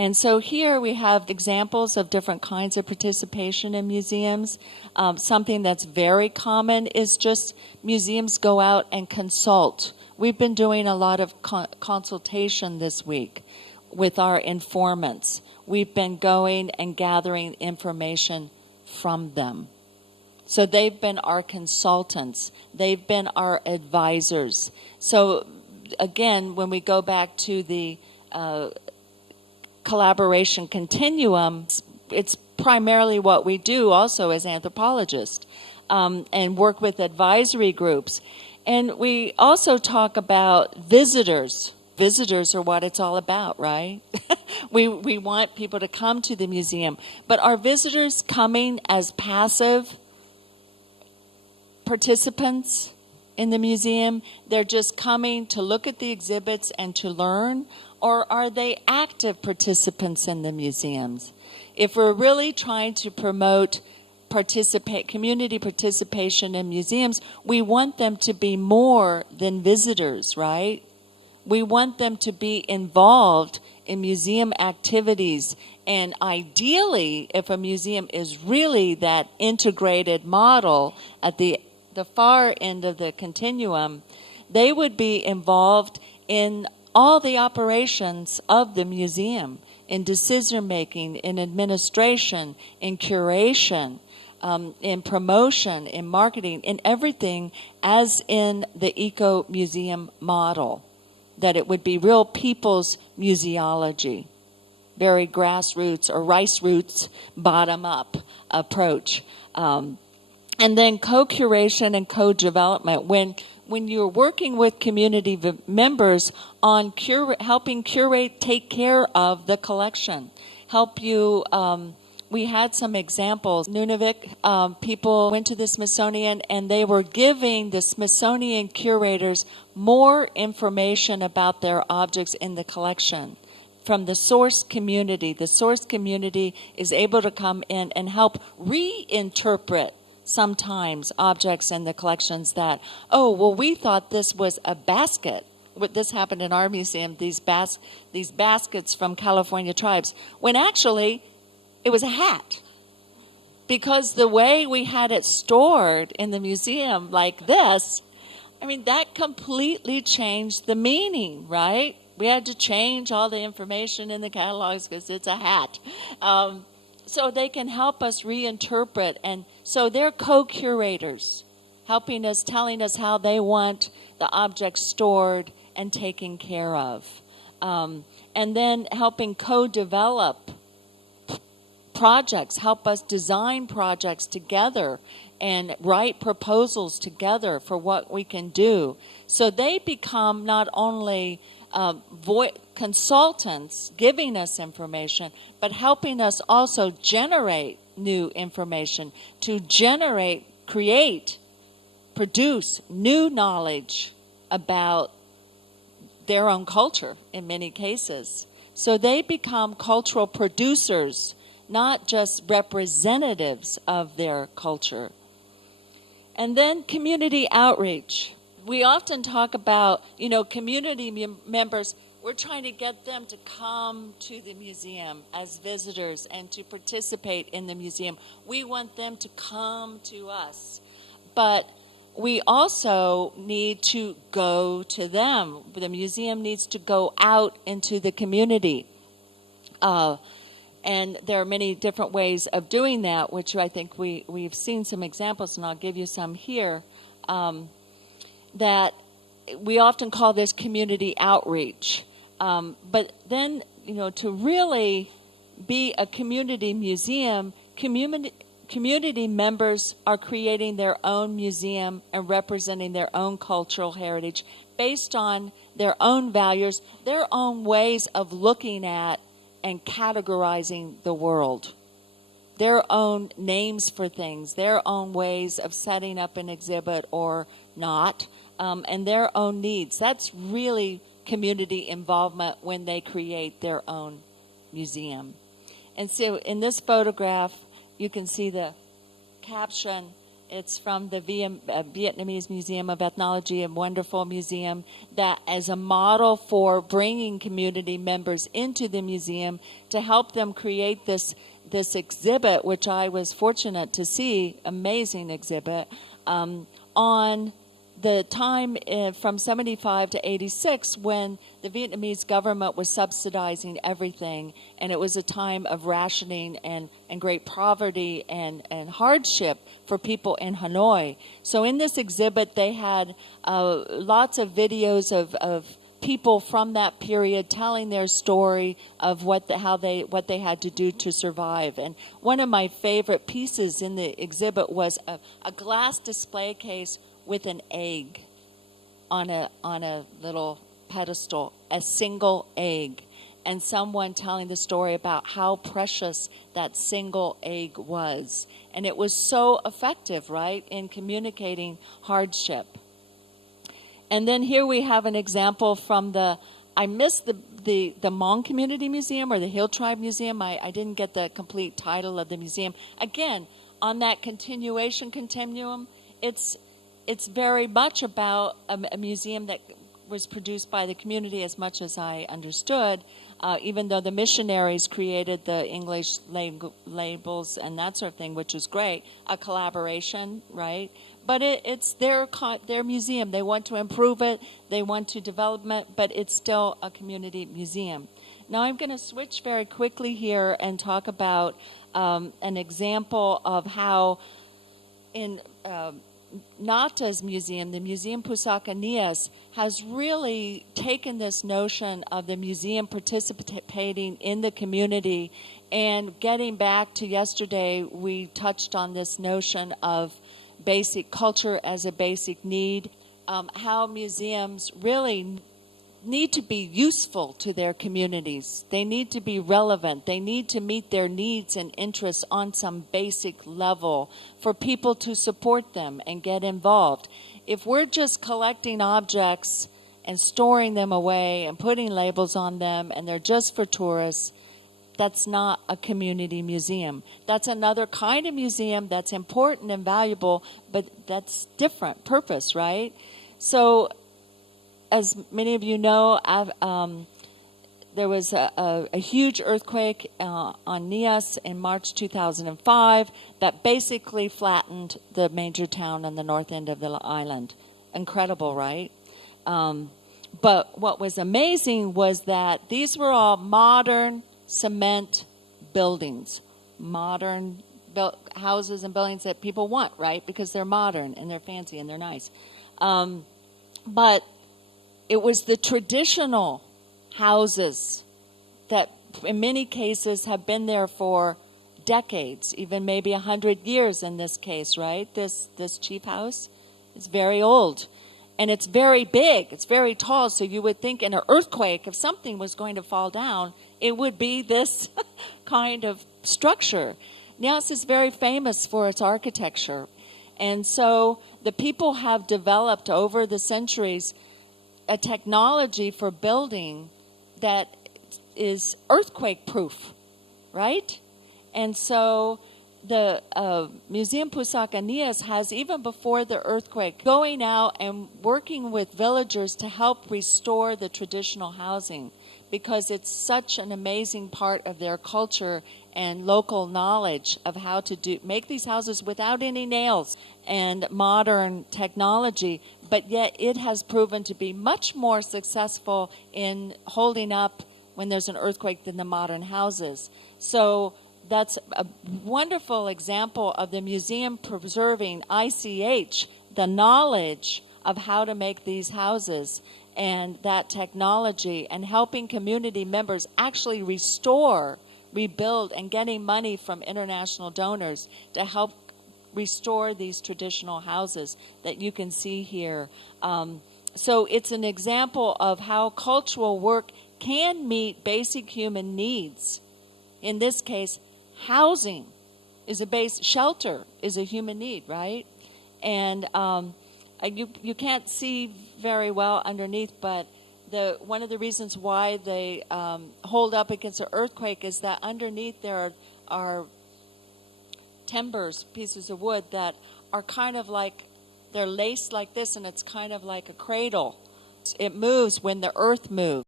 And so here we have examples of different kinds of participation in museums. Something that's very common is just museums go out and consult. We've been doing a lot of consultation this week with our informants. We've been going and gathering information from them. So they've been our consultants. They've been our advisors. So again, when we go back to the collaboration continuum, it's primarily what we do also as anthropologists, and work with advisory groups. And we also talk about visitors. Visitors are what it's all about, right? we want people to come to the museum. But are visitors coming as passive participants in the museum? They're just coming to look at the exhibits and to learn? Or are they active participants in the museums? If we're really trying to promote community participation in museums, we want them to be more than visitors, right? We want them to be involved in museum activities. And ideally, if a museum is really that integrated model at the far end of the continuum, they would be involved in all the operations of the museum, in decision making, in administration, in curation, in promotion, in marketing, in everything as in the eco-museum model, that it would be real people's museology, very grassroots or rice roots, bottom-up approach. And then co-curation and co-development. When you're working with community members on helping curate, take care of the collection, help you. We had some examples. Nunavik people went to the Smithsonian and they were giving the Smithsonian curators more information about their objects in the collection from the source community. The source community is able to come in and help reinterpret sometimes objects in the collections that, oh, well, we thought this was a basket. This happened in our museum, these baskets from California tribes, when actually it was a hat. Because the way we had it stored in the museum like this, I mean, that completely changed the meaning, right? We had to change all the information in the catalogs because it's a hat. So they can help us reinterpret. And so they're co-curators, helping us, telling us how they want the objects stored and taken care of. And then helping co-develop projects, help us design projects together and write proposals together for what we can do. So they become not only consultants giving us information, but helping us also generate new information, to generate, create, produce new knowledge about their own culture in many cases. So they become cultural producers, not just representatives of their culture. And then community outreach. We often talk about, community members. We're trying to get them to come to the museum as visitors and to participate in the museum. We want them to come to us. But we also need to go to them. The museum needs to go out into the community. And there are many different ways of doing that, which I think we've seen some examples, and I'll give you some here, that we often call this community outreach. But then, to really be a community museum, community members are creating their own museum and representing their own cultural heritage based on their own values, their own ways of looking at and categorizing the world, their own names for things, their own ways of setting up an exhibit or not, and their own needs. That's really community involvement when they create their own museum. And so in this photograph, you can see the caption, It's from the Vietnamese Museum of Ethnology, a wonderful museum that as a model for bringing community members into the museum to help them create this exhibit, which I was fortunate to see, amazing exhibit, on the time from 75 to 86 when the Vietnamese government was subsidizing everything, and it was a time of rationing and great poverty and hardship for people in Hanoi. So in this exhibit they had lots of videos of people from that period telling their story of what they had to do to survive. And one of my favorite pieces in the exhibit was a glass display case with an egg on a little pedestal, a single egg, and someone telling the story about how precious that single egg was. And it was so effective, right, in communicating hardship. And then here we have an example from I missed the Hmong Community Museum or the Hill Tribe Museum. I didn't get the complete title of the museum. Again, on that continuum, it's very much about a museum that was produced by the community as much as I understood, even though the missionaries created the English labels and that sort of thing, which is great, a collaboration, right? But it's their museum. They want to improve it. They want to develop it, but it's still a community museum. Now I'm going to switch very quickly here and talk about an example of how in Nata's museum, the Museum Pusaka Nias, has really taken this notion of the museum participating in the community. And getting back to yesterday, we touched on this notion of basic culture as a basic need, how museums really need to be useful to their communities. They need to be relevant. They need to meet their needs and interests on some basic level for people to support them and get involved. If we're just collecting objects and storing them away and putting labels on them and they're just for tourists, that's not a community museum. That's another kind of museum that's important and valuable, but that's different purpose, right? So as many of you know, there was a huge earthquake on Nias in March 2005 that basically flattened the major town on the north end of the island. Incredible, right? But what was amazing was that these were all modern cement buildings, modern houses and buildings that people want, right? Because they're modern and they're fancy and they're nice. But it was the traditional houses that in many cases have been there for decades, even maybe 100 years in this case, right? This chief house is very old. And it's very big. It's very tall. So you would think in an earthquake, if something was going to fall down, it would be this kind of structure. Nias is very famous for its architecture. And so the people have developed over the centuries a technology for building that is earthquake proof, right? And so the Museum Pusaka Nias has, even before the earthquake, going out and working with villagers to help restore the traditional housing, because it's such an amazing part of their culture and local knowledge of how to make these houses without any nails and modern technology, but yet it has proven to be much more successful in holding up when there's an earthquake than the modern houses. So that's a wonderful example of the museum preserving ICH, the knowledge of how to make these houses and that technology, and helping community members actually restore, rebuild, and getting money from international donors to help restore these traditional houses that you can see here. So it's an example of how cultural work can meet basic human needs. In this case, housing is shelter is a human need, right? And you can't see very well underneath, but one of the reasons why they hold up against an earthquake is that underneath there are timbers, pieces of wood that are kind of like, they're laced like this, and it's kind of like a cradle. It moves when the earth moves.